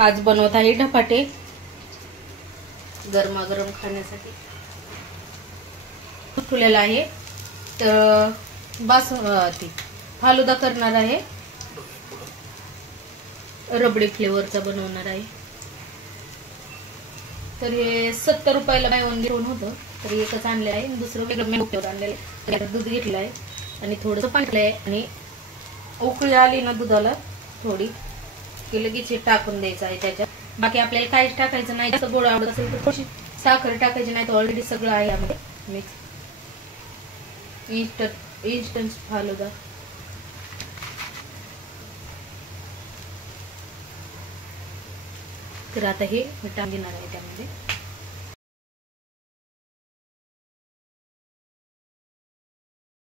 आज बनवत आहे धपाटे गरमागरम खाण्यासाठी. फुलेला आहे तर बासमती फालुदा करणार आहे, रबडी फ्लेवरचा बनवणार आहे. तर हे 70 रुपयाला बाय वन घेऊन होतं, तर एकच आणले आहे. दुसरं वेगळं मी आणलेलं आहे. दूध घेतलं आहे आणि थोडंसं पाणी आहे आणि उकळी आली ना दुधाला थोडी की लगेच टाकून द्यायचं आहे त्याच्यात. बाकी आपल्याला काहीच टाकायचं नाही. जास्त गोड आवडत असेल तर थोडीशी साखर टाकायची, नाही तर ऑलरेडी सगळं आहे यामध्ये मिक्स. इन्स्टंट फालुदा. तर आता हे मी टाकून घेणार आहे त्यामध्ये.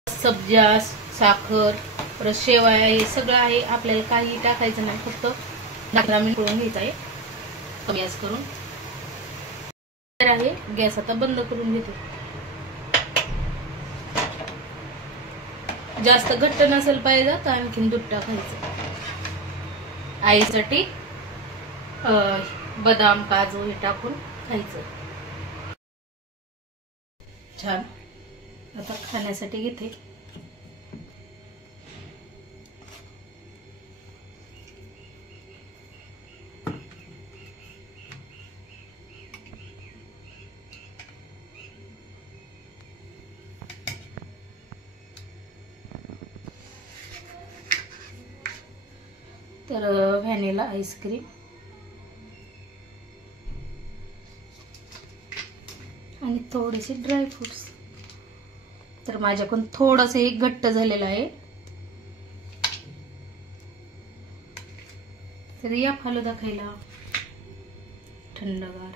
सब्जा, साखर, परत शेवया हे सगळं आहे. आपल्याला काही टाकायचं नाही, फक्त 10 मिनिट करून घ्यायचं आहे गॅस करून. आहे गॅस आता बंद करून घेते. जास्त घट्ट नसेल पाहिजे तर आणखीन दूध टाकायचं. आईसाठी बदाम काजू हे टाकून खायचं. छान. आता खाण्यासाठी घेते. तर व्हॅनिला आईस्क्रीम आणि थोडेसे ड्रायफ्रुट्स. तर माझ्याकडून थोडंसं एक घट्ट झालेलं आहे. तर या फालुदा खायला थंडगार.